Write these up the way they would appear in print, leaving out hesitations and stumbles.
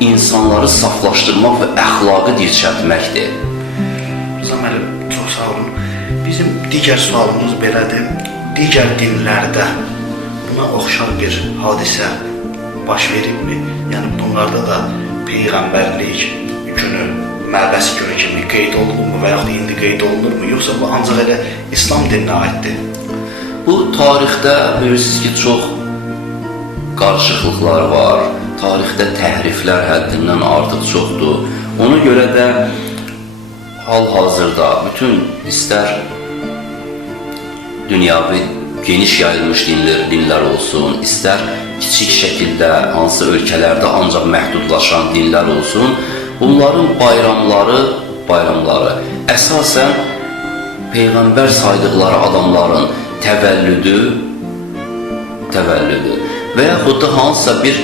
insanları saflaşdırmaq və əxlaqı dirçəltməkdir. Rıza müəllim, çox sağ olun. Bizim digər sualımız belədir. Digər dinlərdə buna oxşar bir hadisə baş veribmi? Yəni bunlarda da Peyğəmbərlik günü, məbəs günü kimi qeyd olunurmu və yaxud indi qeyd olunurmu? Yoxsa bu ancaq elə İslam dininə aiddir? Bu tarixdə bilirsiniz ki, çox qarışıqlıqlar var. Tarixdə təhriflər həddindən artıq çoxdur. Ona görə də hal-hazırda bütün istər dünyavi geniş yayılmış dinlər olsun, istər kiçik şəkildə hansı ölkələrdə ancaq məhdudlaşan dinlər olsun, bunların bayramları əsasən Peyğəmbər saydıqları adamların təvəllüdü və yaxud da hansısa bir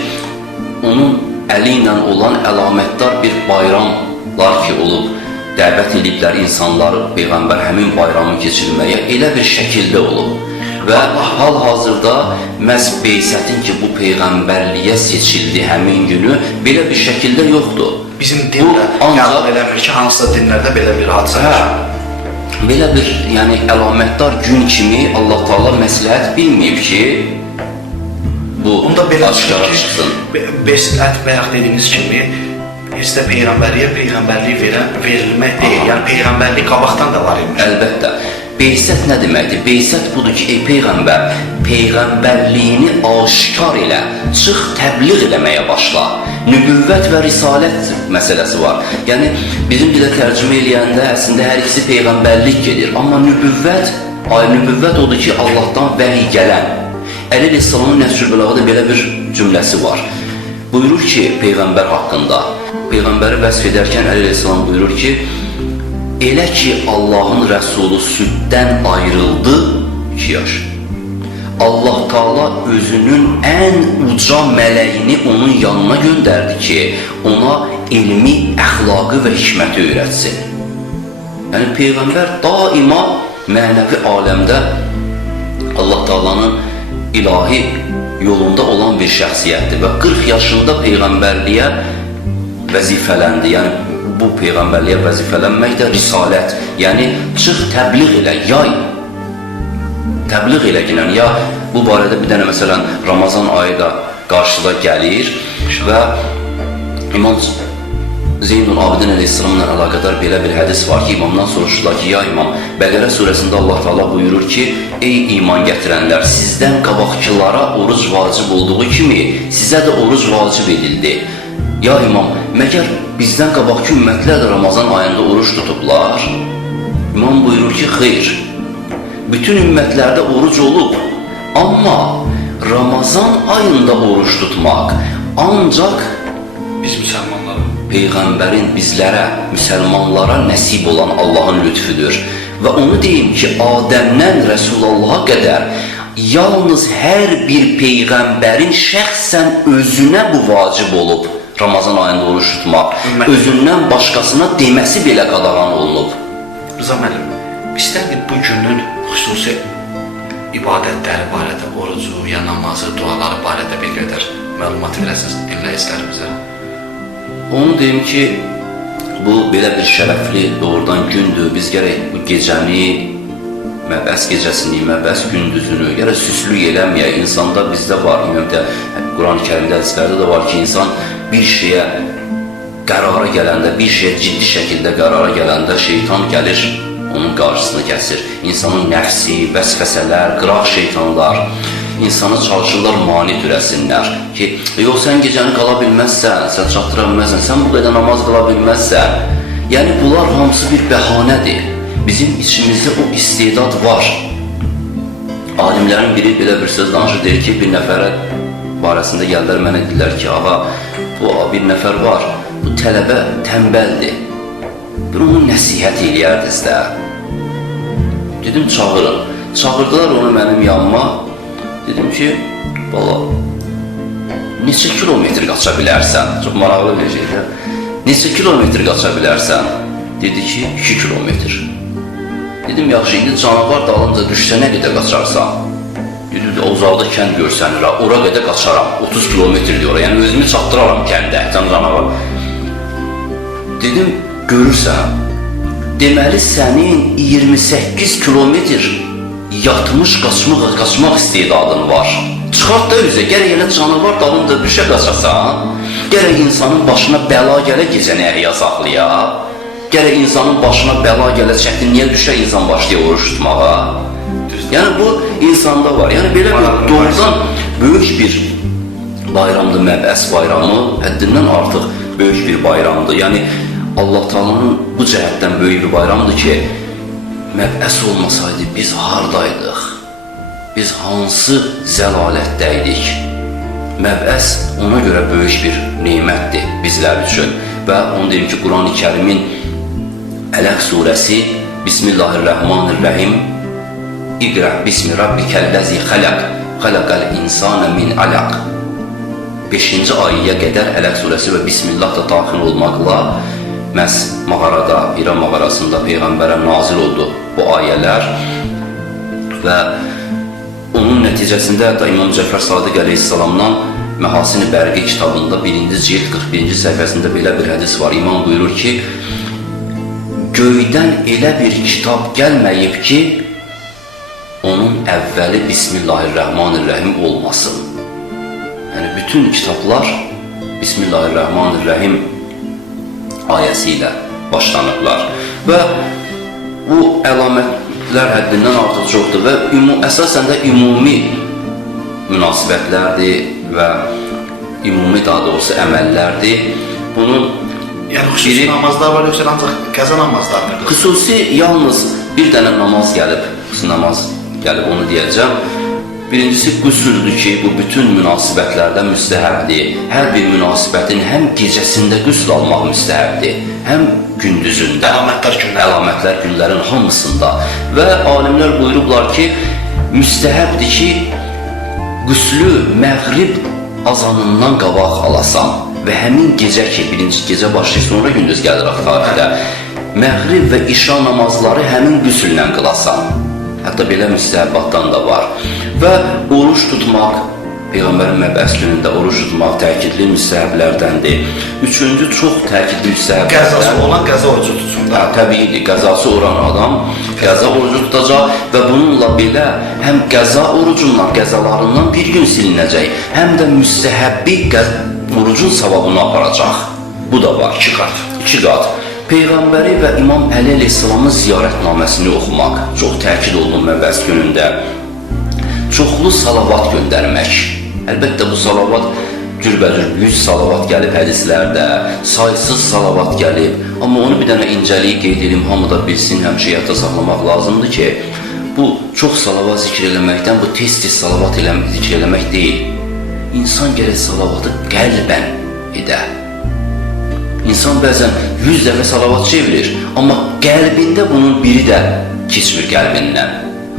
onun əli ilə olan əlamətdar bir bayramlar ki olub, dəvət ediblər insanları Peyğəmbər həmin bayramı keçirməyə elə bir şəkildə olub. Və hal-hazırda məhz Beysətin ki, bu Peyğəmbərliyə seçildi həmin günü, belə bir şəkildə yoxdur. Bizim dinlə qəbul eləmir ki, hansısa dinlərdə belə bir hadisə var. Belə bir əlamətdar gün kimi Allah Taala məsləhət bilməyib ki, bu aşkara çıxsın. Beysət bayaq dediyiniz kimi, heç də Peyğəmbərlik verilmək deyil. Yəni Peyğəmbərlik qabaqdan da var imiş. Əlbəttə. Beysət nə deməkdir? Beysət budur ki, ey Peyğəmbər, Peyğəmbərliyini aşkar elə, çıx təbliğ eləməyə başla. Nübüvvət və risalət məsələsi var. Yəni, bizim dilə tərcümə eləyəndə əslində hər ikisi Peyğəmbərlik gedir. Amma nübüvvət odur ki, Allahdan vəhiy gələn. Əli Rəssalanın Nəhcül-Bəlağada belə bir cümləsi var. Buyurur ki, Peyğəmbər haqqında, Peyğəmbəri vəsf edərkən Əli Rəssalan buyurur ki, elə ki, Allahın Rəsulu süddən ayrıldı 2 yaş. Allah Taala özünün ən uca mələyini onun yanına göndərdi ki, ona elmi, əxlaqı və hikməti öyrətsin. Yəni, Peyğəmbər daima mənəvi aləmdə Allah Taalanın ilahi yolunda olan bir şəxsiyyətdir və 40 yaşında Peyğəmbərliyə vəzifələndi. Yəni, bu Peyğəmbərliyə vəzifələnmək də risalət. Yəni, çıx təbliğ elə, yay. Təbliğ elə gələn, ya bu barədə bir dənə məsələn Ramazan ayı da qarşıda gəlir və İmam Zeynul Abidin əleyhissalamla əlaqədar belə bir hədis var ki, imamdan soruşdular ki, ya imam, Bəqərə surəsində Allah Taala buyurur ki, ey iman gətirənlər, sizdən qabaqçılara oruc vacib olduğu kimi sizə də oruc vacib edildi. Ya imam, məgər bizdən qabaqki ümmətlər də Ramazan ayında oruç tutublar? İmam buyurur ki, xeyr. Bütün ümmətlərdə oruc olub, amma Ramazan ayında oruç tutmaq ancaq biz müsəlmanlara, Peyğəmbərin bizlərə, müsəlmanlara nəsib olan Allahın lütfüdür. Və onu deyim ki, Adəmdən Rəsulullaha qədər yalnız hər bir Peyğəmbərin şəxsən özünə bu vacib olub. Ramazan ayında oruç tutmaq, özündən başqasına deməsi belə qadağan olunub. Rıza müəllim, istərdik bu günün xüsusi ibadətləri barədə, orucu, ya namazı, duaları barədə bir qədər məlumat verəsiniz dinləyicilərimizə. Onu deyim ki, bu belə bir şərəfli doğrudan gündür. Biz gərək bu gecəni, məbəs gecəsini, məbəs gündüzünü gərək süslük eləməyək. İnsanda bizdə var, ümumiyyətlə Quran-ı Kərimdə hədislərdə də var ki, insan bir şeyə qərara gələndə, bir şeyə ciddi şəkildə qərara gələndə şeytan gəlir, onun qarşısını kəsir. İnsanın nəfsi, vəsvəsələr, qıraq şeytanlar insanı çalışırlar mani türəsinlər ki, yox sən gecəni qala bilməzsən, sən çatdıra bilməzsən, sən bu qədər namaz qala bilməzsən. Yəni, bunlar hamısı bir bəhanədir. Bizim içimizdə o istedad var. Alimlərin biri belə bir söz danışır, deyir ki, bir nəfərə barəsində gəldilər mənə dedilər ki, ağa, bu bir nəfər var, bu tələbə tənbəldir. Bir onun nəsihət eləyərdiniz də. Dedim, çağırın. Çağırdılar onu mənim yanıma. Dedim ki, bala, neçə kilometr qaça bilərsən? Çox maraqlı bir şeydir. Neçə kilometr qaça bilərsən? Dedi ki, 2 kilometr. Dedim, yaxşı, indi canavar dalınca düşsə nə qədər qaçarsan? Dedi, uzaqda kənd görsənir, ora qədər qaçaram, 30 kilometr diyor, yəni özümü çatdıraram kəndə, canavar. Dedim, görürsən, deməli sənin 28 kilometr yatmış qaçmaq istedadın var. Çıxart da üzə, gərək elə canavar dalında bir şey qaçasan, gərək insanın başına bəla gələ gecəni əhya saxlaya, gərək insanın başına bəla gələ çətinliyə düşə insan başlayır oruç tutmağa. Yəni bu insanda var. Yəni belə bir doğrudan böyük bir bayramdır, Məbəs bayramı, həddindən artıq böyük bir bayramdır. Yəni Allah Taala'nın bu cəhətdən böyük bir bayramdır ki, Məbəs olmasaydı biz hardaydıq? Biz hansı zəlalətdəydik? Məbəs ona görə böyük bir nemətdir bizlər üçün. Və onu deyim ki, Quran-ı Kərimin Ələq surəsi Bismillahirrahmanirrahim İqra bismi rabbikəl-ləzi xələq xələqəl insana min alaq 5-ci ayəyə qədər Ələq surəsi və Bismillah da daxil olmaqla məhz mağarada, Hira mağarasında Peyğəmbərə nazil oldu bu ayələr və onun nəticəsində hətta İmam Cəfər Sadiq əleyhissalamdan Məhasin-i Bərqi kitabında 1-ci cild 41-ci səhifəsində belə bir hədis var. İmam buyurur ki, göydən elə bir kitab gəlməyib ki, onun əvvəli Bismillahirrahmanirrahim olmasın. Yəni, bütün kitablar Bismillahirrahmanirrahim ayəsi ilə başlanıblar. Və bu əlamətlər həddindən artıq çoxdur və əsasən də ümumi münasibətlərdir və ümumi daha doğrusu əməllərdir. Bunun yəni xüsusi namazlar var, yoxsa ancaq qəza namazlardır? Xüsusi yalnız bir dənə namaz gəlib, xüsusi namaz gəlib, onu deyəcəm. Birincisi qüsüldür ki, bu bütün münasibətlərdə müstəhəbdir. Hər bir münasibətin həm gecəsində qüsl almaq müstəhəbdir, həm gündüzündə. Əlamətlər günlərin hamısında. Və alimlər buyurublar ki, müstəhəbdir ki, qüslü məğrib azanından qabaq alasan və həmin gecə ki, birinci gecə başlayır, sonra gündüz gəlir tarixdə, məğrib və işa namazları həmin qüsüllə qılasan. Hətta belə müstəhəbbatdan da var. Və oruç tutmaq, Peyğəmbərin Məbəs günündə oruç tutmaq təkidli müstəhəblərdəndir. Üçüncü, çox təkidli müstəhəblərdən. Qəzası olan qəza orucu tutsun da. Təbiidir, qəzası olan adam qəza orucu tutacaq və bununla belə həm qəza orucundan, qəzalarından bir gün silinəcək, həm də müstəhəbbi orucun savabını aparacaq. Bu da var. 2 qat. Peyğəmbəri və İmam Əli əleyhissalamın ziyarətnaməsini oxumaq çox təkid olunur Məbəs günündə. Çoxlu salavat göndərmək. Əlbəttə bu salavat cürbəcür 100 salavat gəlib hədislərdə, saysız salavat gəlib. Amma onu bir dənə incəliyi qeyd edim, hamı da bilsin, həmişə yadda saxlamaq lazımdır ki, bu çox salavat zikr eləməkdən, bu tez-tez salavat zikr eləmək deyil. İnsan gərək salavatı qəlbən edə. İnsan bəzən 100 dəfə salavat çevirir, amma qəlbində bunun biri də keçmir qəlbindən.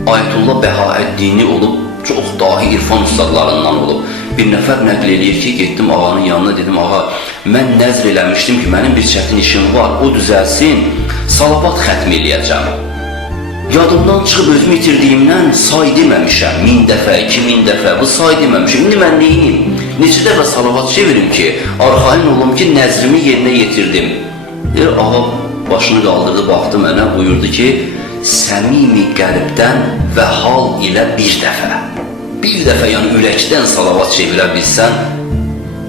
Ayətullah Bəhaəddini olub, çox dahi irfan ustadlarından olub. Bir nəfər nəql eləyir ki, getdim ağanın yanına, dedim, ağa, mən nəzr eləmişdim ki, mənim bir çətin işim var, o düzəlsin, salavat xətm eləyəcəm. Yadımdan çıxıb özümü itirdiyimdən say deməmişəm, 1000 dəfə, 2000 dəfə, bu say deməmişəm. İndi mən neyim? Neçə dəfə salavat çevirim ki, arxain olum ki, nəzrimi yerinə yetirdim. Ağa başını qaldırdı, baxdı mənə, buyurdu ki, səmimi qəlbdən və hal ilə bir dəfə. Bir dəfə, yəni ürəkdən salavat çevirə bilsən,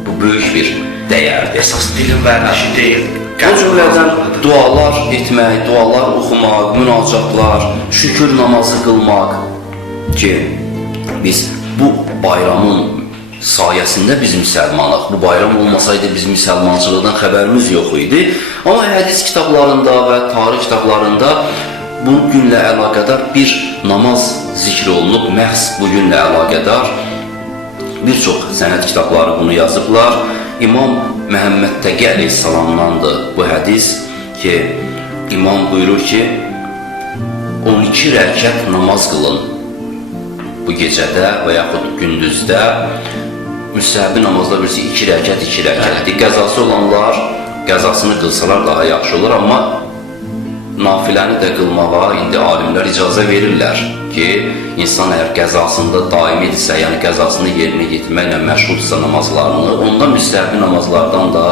bu böyük bir dəyərdir. Əsas dilin vərdişi deyil. O cümlədən dualar etmək, dualar oxumaq, münacatlar, şükür namazı qılmaq ki, biz bu bayramın sayəsində biz müsəlmanıq. Bu bayram olmasaydı biz müsəlmançılıqdan xəbərimiz yox idi. Amma hədis kitablarında və tarix kitablarında bu günlə əlaqədar bir namaz zikr olunub, məhz bu günlə əlaqədar bir çox sənət kitabları bunu yazıblar. İmam Məhəmməd Təqi əleyhissalamdandır bu hədis ki, imam buyurur ki, 12 rəkət namaz qılın bu gecədə və yaxud gündüzdə. Müstəhəbbi namazlar birisi 2 rəkətdir. Qəzası olanlar qəzasını qılsalar daha yaxşı olur, amma nafiləni də qılmağa indi alimlər icazə verirlər ki, insan əgər qəzasında daimidirsə, yəni qəzasını yerinə yetirməklə məşğuldursa namazlarını, onda müstəhəbbi namazlardan da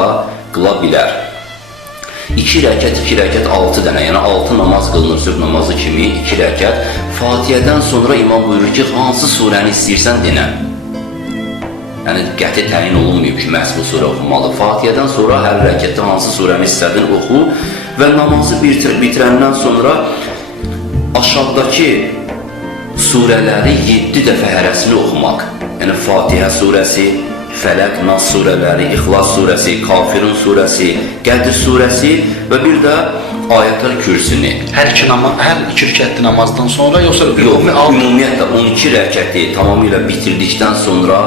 qıla bilər. 2 rəkət, 2 rəkət 6 dənə, yəni 6 namaz qılınır sübh namazı kimi, 2 rəkət. Fatihədən sonra imam buyurur ki, hansı surəni istəyirsən denə. Yəni qəti təyin olunmayıb ki, məhz bu surə oxumalı. Fatihədən sonra hər rəkətdə hansı surəni istədin oxu və namazı bitirəndən sonra aşağıdakı surələri 7 dəfə hərəsini oxumaq. Yəni Fatihə surəsi, Fələq, Nas surələri, İxlas surəsi, Kafirun surəsi, Qədr surəsi və bir də Ayətəl Kürsini. Hər iki rəkətli namazdan sonra yoxsa Yox, ümumiyyətlə 12 rəkəti tamamilə bitirdikdən sonra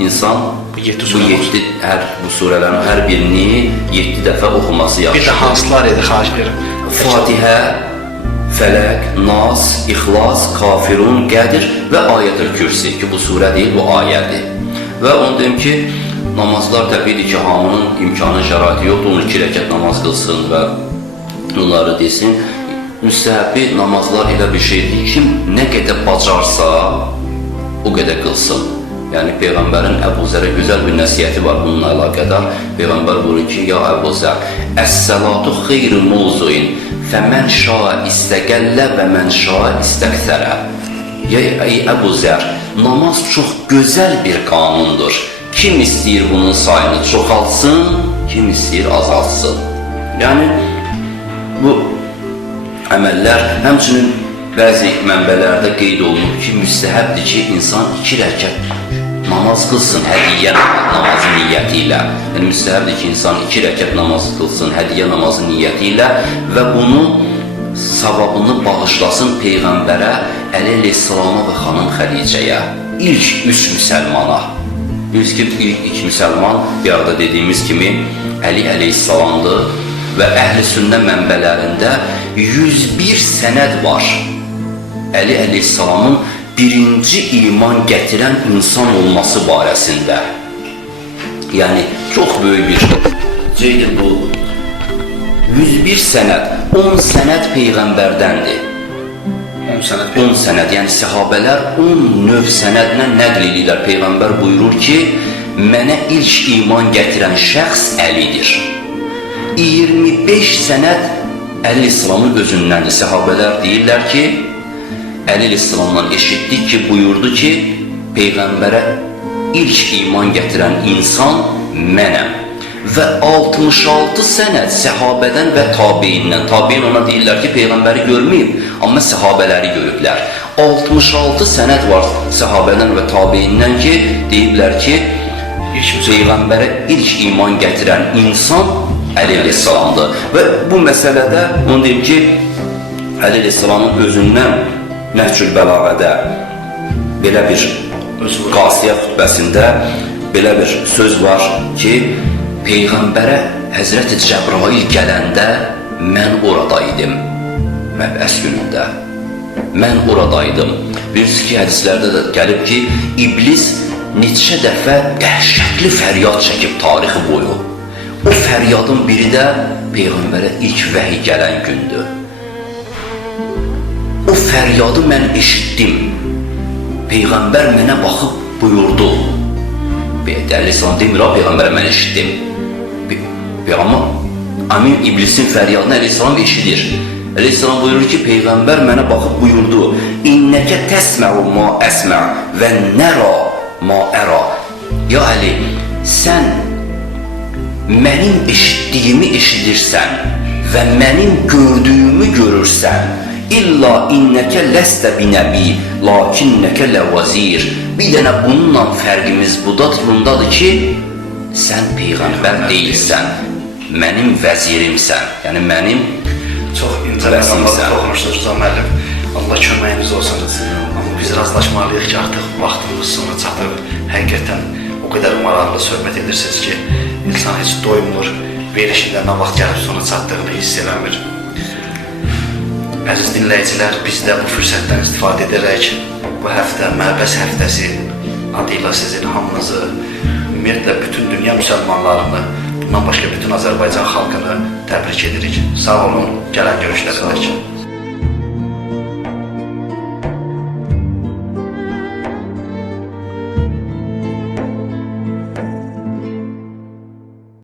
insan bu 7 bu surələrin hər birini 7 dəfə oxuması yaxşıdır. Bir də hansılar idi, xahiş edirəm. Fatihə, Fələq, Nas, İxlas, Kafirun, Qədr və Ayətəl Kürsi ki, bu surə deyil, bu ayədir. Və onu deyim ki, namazlar təbii ki, hamının imkanı, şəraiti yoxdur, 12 rəkət namaz qılsın və bunları desin. Müstəhəbbi namazlar elə bir şeydir, kim nə qədər bacarsa, o qədər qılsın. Yəni Peyğəmbərin Əbu Zərə gözəl bir nəsiyyəti var bununla əlaqədar. Peyğəmbər buyurur ki, ya Əbu Zər, əs-səlatu xeyru muvzuin, fəmən şaa istəqəllə və mən şaa istəqsərə. Ey Əbu Zər, namaz çox gözəl bir qanundur. Kim istəyir bunun sayını çoxalsın, kim istəyir azalsın. Yəni, bu əməllər həmçinin bəzi mənbələrdə qeyd olunur ki, müstəhəbdir ki, insan 2 rəkət namaz qılsın hədiyyə namazı niyyəti ilə. Yəni, müstəhəbdir ki, insan 2 rəkət namaz qılsın hədiyyə namazı niyyəti ilə və bunu savabını bağışlasın Peyğəmbərə, Əli əleyhissalama və xanım Xədicəyə, ilk 3 müsəlmana. İlk müsəlman, bir arada dediyimiz kimi, Əli əleyhissalamdır və əhl-i sünnə mənbələrində 101 sənəd var. Əli əleyhissalamın birinci iman gətirən insan olması barəsində. Yəni, çox böyük bir şeydir bu. 101 sənəd, 10 sənəd Peyğəmbərdəndir. 10 sənəd, yəni səhabələr 10 növ sənədlə nəql edirlər. Peyğəmbər buyurur ki, mənə ilk iman gətirən şəxs Əlidir. 25 sənəd Əli İslamın özündəndir. Səhabələr deyirlər ki, Əli İslamdan eşitdik ki, buyurdu ki, Peyğəmbərə ilk iman gətirən insan mənəm. Və 66 sənəd səhabədən və tabiindən. Tabiin ona deyirlər ki, Peyğəmbəri görməyib, amma səhabələri görüblər. 66 sənəd var səhabədən və tabiindən ki, deyiblər ki, Peyğəmbərə ilk iman gətirən insan Əli əleyhissalamdır. Və bu məsələdə, onu deyim ki, Əli əleyhissalamın özündən Nəhcül Bəlağədə belə bir Qasiyə xütbəsində belə bir söz var ki, Peyğəmbərə Həzrəti Cəbrail gələndə mən oradaydım, məbəs günündə. Mən oradaydım. Bilirsiniz ki, hədislərdə də gəlib ki, İblis neçə dəfə dəhşətli fəryad çəkib tarixi boyu. O fəryadın biri də Peyğəmbərə ilk vəhiy gələn gündür. O fəryadı mən eşitdim. Peyğəmbər mənə baxıb buyurdu. Əli İslam demir, Peyğəmbərə mən eşitdim. Peyğəmbər, amin İblisin fəryadını Əli İslam eşidir. Əli İslam buyurur ki, Peyğəmbər mənə baxıb buyurdu, İnnəkə təsməu ma əsmə və nərə ma ərə. Ya Əli, sən mənim eşitdiyimi eşidirsən və mənim gördüyümü görürsən. İlla innəkə ləstə binəbi, lakinnəkə ləvazir. Bir dənə bununla fərqimiz bundadır ki, sən Peyğəmbər deyilsən, mənim vəzirimsən, yəni mənim çox incə məqamlar toxunmuşdur Rıza müəllim. Allah köməyiniz olsun. Amma biz razılaşmalıyıq ki, artıq vaxtımız sona çatır. Həqiqətən o qədər maraqlı söhbət edirsiniz ki, insan heç doymur, verişində nə vaxt gəlib sona çatdığını hiss eləmir. Əziz dinləyicilər, biz də bu fürsətdən istifadə edərək bu həftə Məbəs həftəsi adıyla sizin hamınızı, ümumiyyətlə bütün dünya müsəlmanlarını, bundan başqa bütün Azərbaycan xalqını təbrik edirik. Sağ olun, gələn görüşlərə dək.